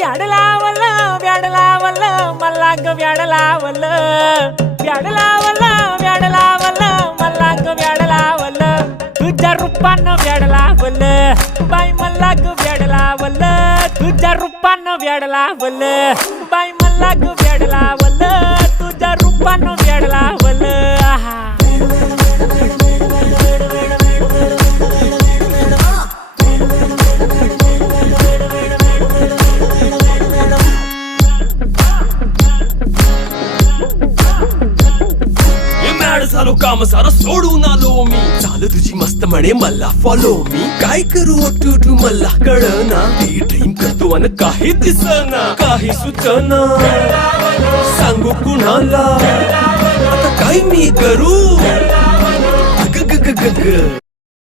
व्याड लावलं व्याड लावलं मला ग व्याड लावलं व्याड लावलं व्याड लावलं मला ग व्याड लावलं तुझ्या रूपानं व्याड लावलं बाई मला ग व्याड लावलं तुझ्या रूपानं व्याड लावलं बाई मला ग व्याड लावलं तुझ्या रूपानं व्याड लावलं आहा झालो काम सारं सोडून आलो मी चाल तुझी मस्त म्हणे मला फॉलो मी काय करू टू मला कळना ती ड्रीम करतो आणि काही दिसना काही सुचना सांगू कुणाला आता काय मी करू ग ग ग ग ग